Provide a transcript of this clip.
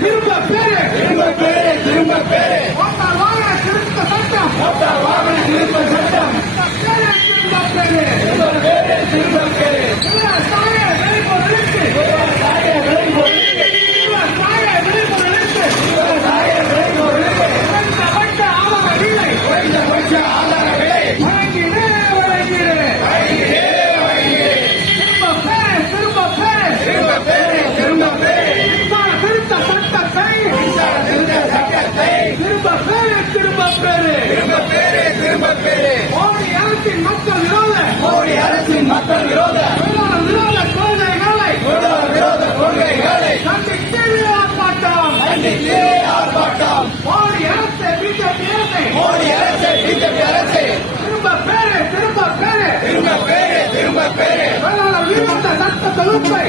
You the better. திரும்ப பேரு திரும்ப பேரு. திரும்ப பேரு சட்ட தொகுப்பை